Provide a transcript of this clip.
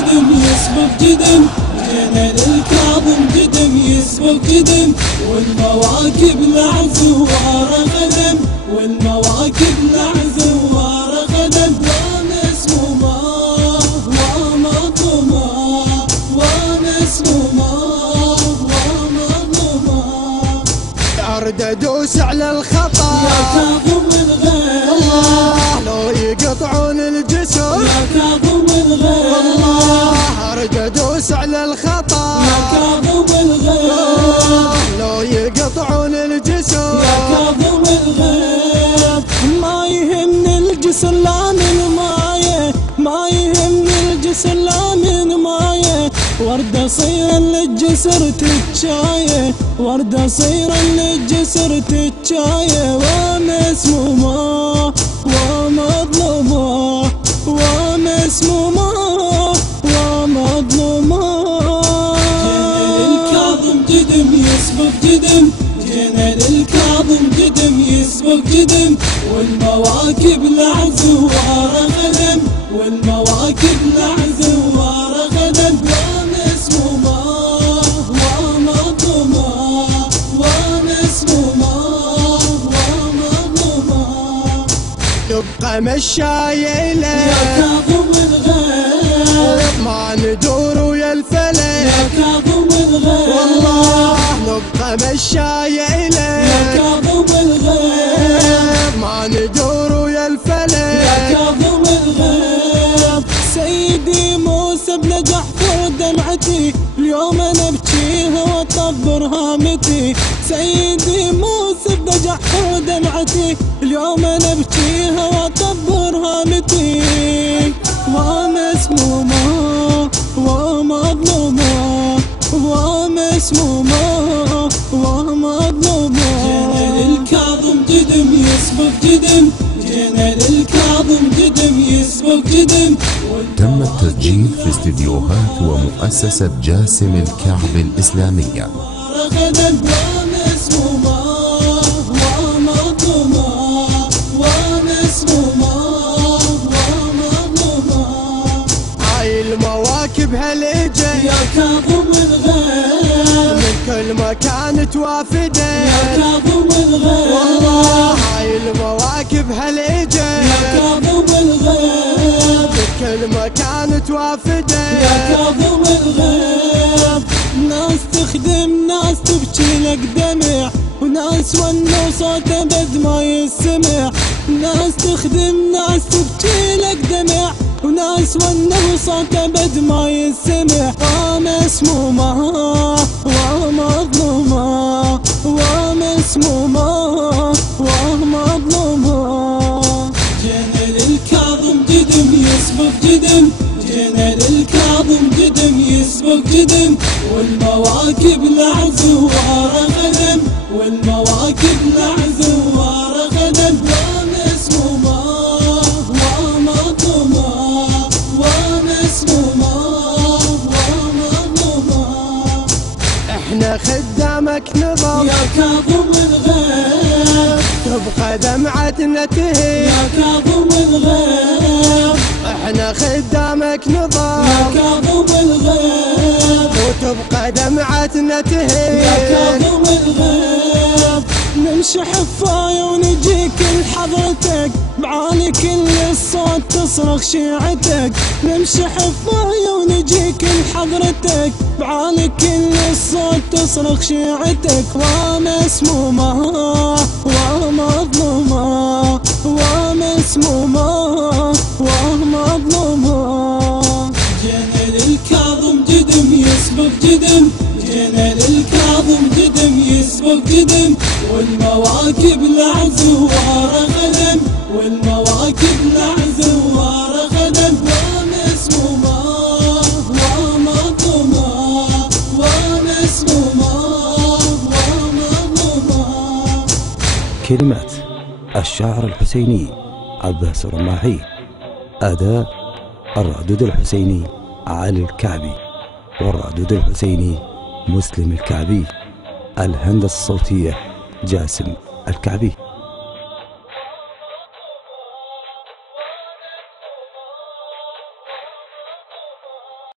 جدم يسبق جدم، جينا للكاظم جدم يسبق جدم، والمواكب لعزوار غدم، والمواكب لعزوار غدم، ومسمومة ومظلومة ومسمومة ومظلومة. أرد أدوس على الخطا يا كاظم الغيث، الله لو يقطعون الجسر يا كاظم الغيث، الله أرد أدوس على الخطا يا كاظم الغيث، لو يقطعون الجسر يا كاظم الغيث. ما يهمني الجسر لا من مايه، ما يهمني الجسر لا من مايه، وردة صير للجسر تتشايه، وردة صير للجسر تتشايه، ومسمومة ومظلومة ومسمومة ومظلومة. جينا للكاظم جدم يسبق جدم، جينا للكاظم جدم يسبق جدم، والمواكب لعزوار غدم، والمواكب لعزوار غدم، ومسمومة ومظلومة ومسمومة ومظلومة. نبقى مشايلة يا كاظم الغيث، ما ندور ويا الفلك يا كاظم الغيث، والله نبقى مشايلة يا كاظم الغيث، ما ندور ويا يا الفلك. كاظم الغيث. سيدي موسى بن جعفر دمعتي، اليوم انا ابكيها واطبر هامتي، سيدي موسى بن جعفر دمعتي، اليوم انا ابكيها واطبر هامتي، ومسمومة ومظلومة ومسمومة ومظلومة. جينا للكاظم جدم يسبق جدم، جينا للكاظم جدم يسبق جدم. تم التسجيل في استديوهات ومؤسسة جاسم الكعب الإسلامية. غدا ومسمومة ومظلومة ومسمومة ومظلومة. هاي المواكب هالإجا يا كاظم الغيث، من كل مكان توافده يا كاظم الغيث، والله هاي المواكب هالإجا يا كاظم الغيث، من كل مكان توافده يا كاظم الغيث. ناس تخدم ناس تبكي لك دمع، وناس ونوا صوته بد ما يسمع، ناس تخدم ناس تبكي لك دمع، وناس ونوا صوته بد ما يسمع، ومسمومة ومظلومة ومسمومة ومظلومة. جينا للكاظم جدم يسبق جدم، جينا للكاظم جدم يسبق جدم، والمواكب لعزوار غدم، والمواكب لعزوار غدم، ومسمومة ومظلومة ومسمومة ومظلومة. احنا خدامك نظام يا كاظم الغيث، تبقى دمعتنا تهي يا كاظم الغيث، احنا خدامك نظام يا كاظم الغيث، وتبقى دمعتنا تهي يا كاظم الغيث. نمشي حفاية ونجيك لحضرتك، بعاني كل الصوت تصرخ شيعتك، نمشي حفاية ونجيك لحضرتك، بعاني كل الصوت تصرخ شيعتك، ومسمومة ومظلومة ومسمومة ومظلومة. جينا للكاظم جدم يسبق جدم، جينا للكاظم جدم يسبق جدم، والمواكب لعزوار غدم، والمواكب لعزوار غدم، ومسمومة ومظلومة ومسمومة ومظلومة. كلمات الشاعر الحسيني عباس الرماحي، أداء الرادود الحسيني علي الكعبي، والرادود الحسيني مسلم الكعبي، الهندسة الصوتية جاسم الكعبي.